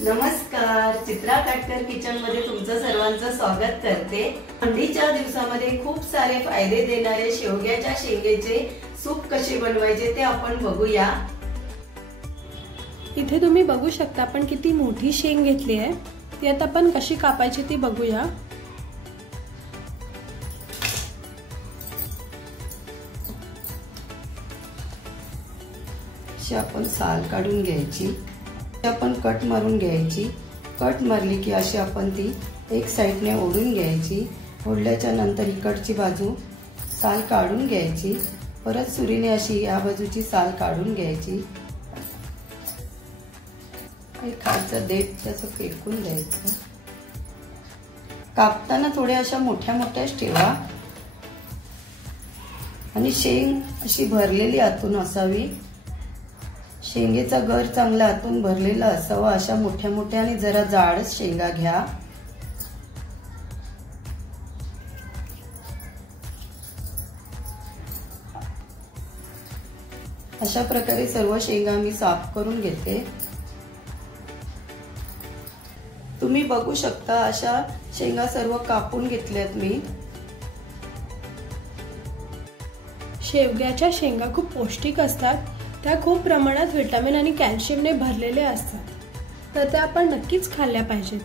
नमस्कार, चित्रा काटकर किचन मध्ये तुमचं सर्वांचं स्वागत करते। थंडीच्या दिवसामध्ये खूप सारे फायदे देणारे शेवग्याच्या शेंगेचे सूप कसे बनवायचे ते आपण बघूया। इथे तुम्ही बघू शकता आपण किती मोठी शेंग घेतली आहे। ती आता आपण कशी कापायची ती बघूया। अशी आपण साल काढून घ्यायची, आपण कट मारून घ्यायची। कट मारली की अशी आपण ती एक साइडने ओढून घ्यायची। ओढल्याच्या नंतर इकडची बाजू साल काढून घ्यायची। परत सुरीने अशी या बाजूची साल काढून घ्यायची। खालचं देठ त्याचं फेकून द्यायचं। कापताना थोड्या अशा मोठ्या मोठ्याच ठेवा आणि शेंग अशी भरलेली आतून असावी। शेंगेचा गर चांगला आतून भरलेला असावा। अशा मोठ्या मोठ्या आणि जरा जाडच शेंगा घ्या। अशा प्रकारे सर्व शेंगा मी साफ करून घेते। तुम्ही बघू शकता अशा शेंगा सर्व कापून घेतल्यात मी। शेवग्याच्या शेंगा खूप पौष्टिक असतात। त्या खूप प्रमाणात व्हिटॅमिन आणि कॅल्शियमने भरलेले असतात, तर त्या आपण नक्कीच खाल्ल्या पाहिजेत।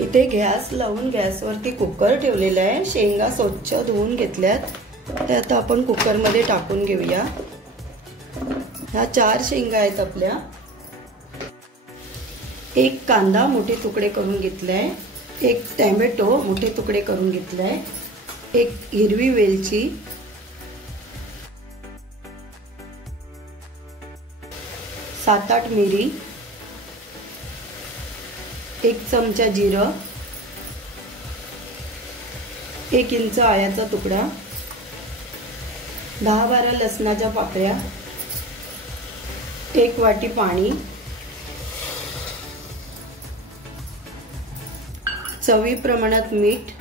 इथे गॅस लावून गॅसवरती कुकर ठेवलेला आहे। शेंगा स्वच्छ धुवून घेतल्यात, ते आता आपण कुकर मध्ये टाकून घेऊया। ह्या 4 शेंगा आहेत आपल्या। एक कांदा मोठे तुकडे करून घेतलाय, एक टोमॅटो मोठे तुकडे करून घेतलाय, एक हिरवी वेलची, 7-8 मिरी, 1 चमचा जिरं, 1 इंच आल्याचा तुकडा, 10-12 लसणाच्या पाकळ्या, 1 वाटी पाणी, चवी प्रमाणात मीठ।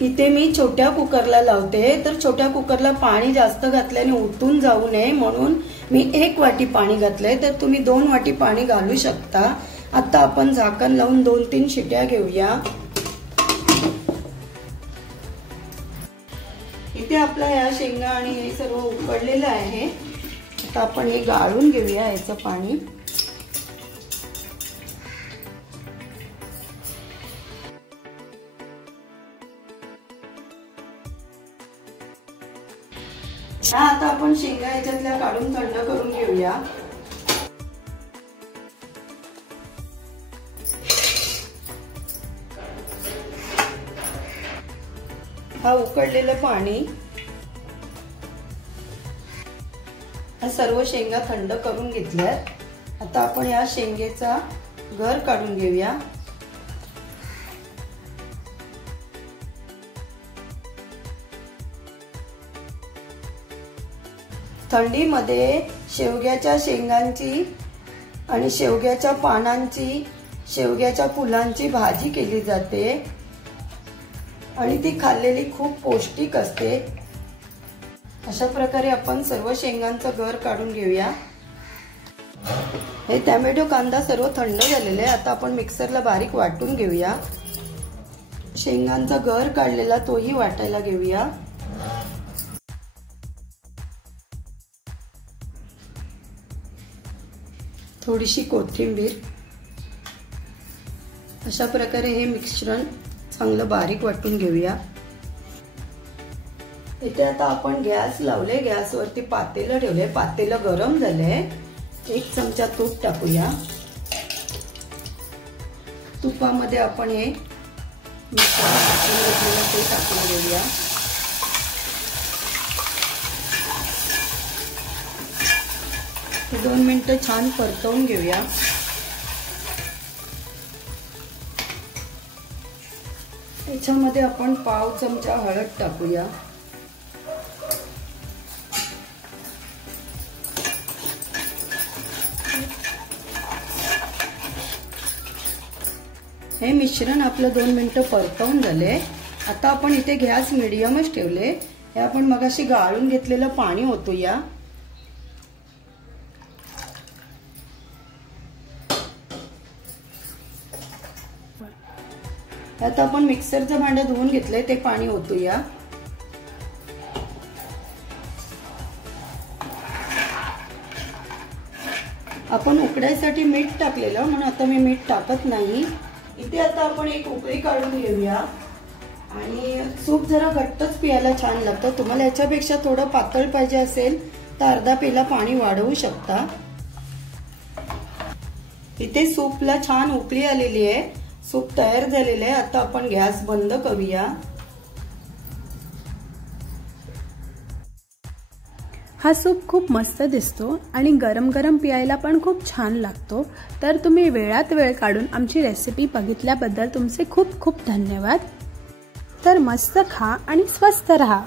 इथे मी छोट्या कुकरला लावते, तर छोट्या कुकरला पाणी जास्त घातल्याने उतून जाऊ नये म्हणून मी 1 वाटी पाणी घातलंय, तर तुम्ही 2 वाटी पाणी घालू शकता। आता आपण झाकण लावून 2-3 शिट्या घेऊया। इथे आपला या शेंगा आणि हे सर्व उकडलेलं आहे। आता आपण हे गाळून घेऊया याचं पाणी। आता आपण शेंगा याच्यातल्या काढून थंड करून घेऊया। हा उकडलेलं पाणी, हा सर्व शेंगा थंड करून घेतल्यात। आता आपण या शेंगेचा गर काढून घेऊया। थंडीमध्ये शेवग्याच्या शेंगांची आणि शेवग्याच्या पानांची, शेवग्याच्या फुलांची भाजी केली जाते आणि ती खाल्लेली खूप पौष्टिक असते। अशा प्रकारे आपण सर्व शेंगांचा गर काढून घेऊया। हे टोमॅटो कांदा सर्व थंड झालेले आहे। आता आपण मिक्सरला बारीक वाटून घेऊया। शेंगांचा गर काढलेला तोही वाटायला घेऊया। थोडीशी कोथिंबीर। अशा प्रकारे हे मिश्रण चांगलं बारीक वाटून घेऊया। इथे आता आपण गॅस लावले, गॅसवरती पातेलं ठेवले, पातेलं गरम झालंय। 1 चमचा तूप टाकूया। तुपामध्ये आपण हे मिश्रण ते टाकून घेऊया। हे 2 मिनिटं छान परतवून घेऊया। याच्यामध्ये आपण पाव चमचा हळद टाकूया। हे मिश्रण आपलं 2 मिनिटं परतवून झाले। आता आपण इथे गॅस मीडियमच ठेवले। हे आपण मगाशी गाळून घेतलेलं पाणी ओतूया। आता आपण मिक्सरचं भांडं धुवून घेतलंय ते पाणी ओतूया. आपण उकडायसाठी मीठ टाकलेलं म्हणून आता मी मीठ टाकत नाही. इथे आता आपण एक उकळी काढून घेऊया. आणि सूप जरा घट्टच प्यायला छान लागतं. तुम्हाला याच्यापेक्षा थोडं पातळ पाहिजे असेल तर अर्धा पेला पाणी वाढवू शकता. इथे सूपला छान उकळी आलेली आहे. सूप तयार झालेलं आहे. आता आपण गॅस बंद करूया. हा सूप खूप मस्त दिसतो आणि गरम गरम पियायला पण खूप छान लागतो. तर तुम्ही वेळात वेळ काढून आमची रेसिपी बघितल्याबद्दल तुमचे खूप खूप धन्यवाद. तर मस्त खा आणि स्वस्थ रहा.